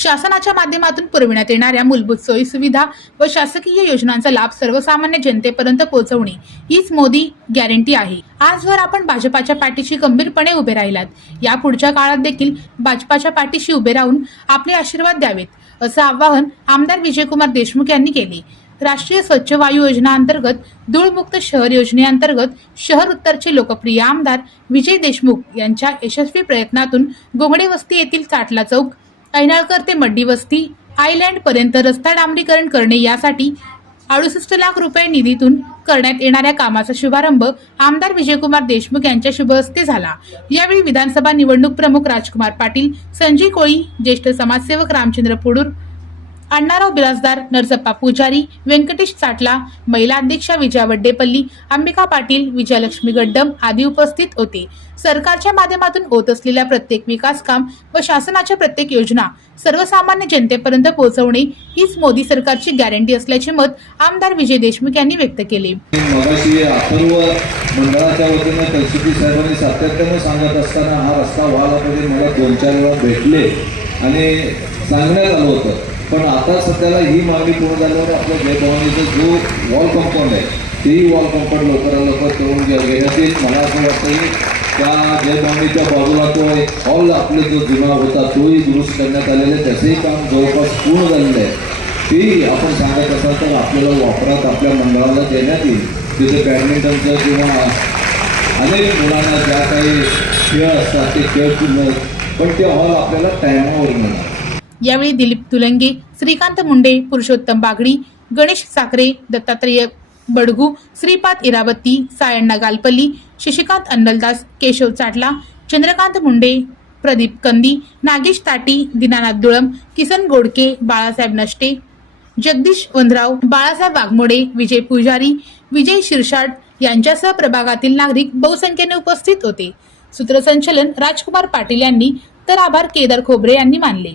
शासनाच्या माध्यमातून पुरविण्यात येणाऱ्या मूलभूत सोयी सुविधा व शासकीय योजनांचा लाभ सर्वसामान्य जनतेपर्यंत पोहोचवणे हीच मोदी गॅरंटी आहे. आजवर आपण भाजपाच्या पाठीशी गंभीरपणे उभे राहिलात. या पुढच्या काळात देखील भाजपाच्या पाठीशी उभे राहून आपले आशीर्वाद द्यावेत असं आवाहन आमदार विजयकुमार देशमुख यांनी केले. राष्ट्रीय स्वच्छ वायू योजना अंतर्गत धूळमुक्त शहर योजनेअंतर्गत शहर उत्तरचे लोकप्रिय आमदार विजय देशमुख यांच्या यशस्वी प्रयत्नातून गोंगडे वस्ती येथील चाटला चौक ऐनाळकर ते मड्डी वस्ती आयलँड पर्यंत रस्ता डांबरीकरण करणे यासाठी अडुसष्ट लाख रुपये निधीतून करण्यात येणाऱ्या कामाचा शुभारंभ आमदार विजयकुमार देशमुख यांच्या शुभ हस्ते झाला. यावेळी विधानसभा निवडणूक प्रमुख राजकुमार पाटील संजय कोळी ज्येष्ठ समाजसेवक रामचंद्र पुडूर अण्णाराव बिराजदार नरसप्पा पुजारी व्यंकटेश चाटला महिला अध्यक्षा विजया वड्डेपल्ली अंबिका पाटील विजयालक्ष्मी गड्डम आदी उपस्थित होते. सरकारच्या माध्यमातून होत असलेल्या प्रत्येक विकास काम व शासनाच्या प्रत्येक योजना सर्वसामान्य जनतेपर्यंत पोहोचवणे हीच मोदी सरकारची गॅरंटी असल्याचे मत आमदार विजय देशमुख यांनी व्यक्त केले. मंडळाच्या वतीनं कलसुटी साहेबांनी सातत्यानं सांगत असताना हा रस्ता व्हायला पाहिजे मला दोन चार वेळा भेटले आणि सांगण्यात आलं होतं. पण आता सध्याला ही मागणी पूर्ण झाल्यावर आपल्या जयभवानीचा जो वॉल कंपाऊंड आहे तेही वॉल कंपाऊंड लवकरात लवकर करून घेण्यात येईल. मला असं वाटतं की त्या जयभवानीच्या बाजूला तो एक हॉल आपले जो जुना होता तोही दुरुस्त करण्यात आलेला आहे. त्याचंही काम जवळपास पूर्ण झालेलं आहे. तेही आपण सांगत असाल तर आपल्याला वापरात आपल्या मंडळाला देण्यात येईल. तिथे बॅडमिंटनचं किंवा अनेक मुलांना ज्या काही खेळ असतात ते खेळ पण ते हॉल आपल्याला टायमावर मिळणार. यावेळी दिलीप तुलंगे श्रीकांत मुंडे पुरुषोत्तम बागडी गणेश साखरे दत्तात्रेय बडगू श्रीपाद इरावती सायण्णा गालपल्ली शशिकांत अन्नलदास केशव चाटला चंद्रकांत मुंडे प्रदीप कंदी नागेश ताटी दीनानाथ दुळम किसन गोडके बाळासाहेब नष्टे जगदीश वंधराव बाळासाहेब वाघमोडे विजय पुजारी विजय शिरसाट यांच्यासह प्रभागातील नागरिक बहुसंख्येने उपस्थित होते. सूत्रसंचलन राजकुमार पाटील यांनी तर आभार केदार खोबरे यांनी मानले.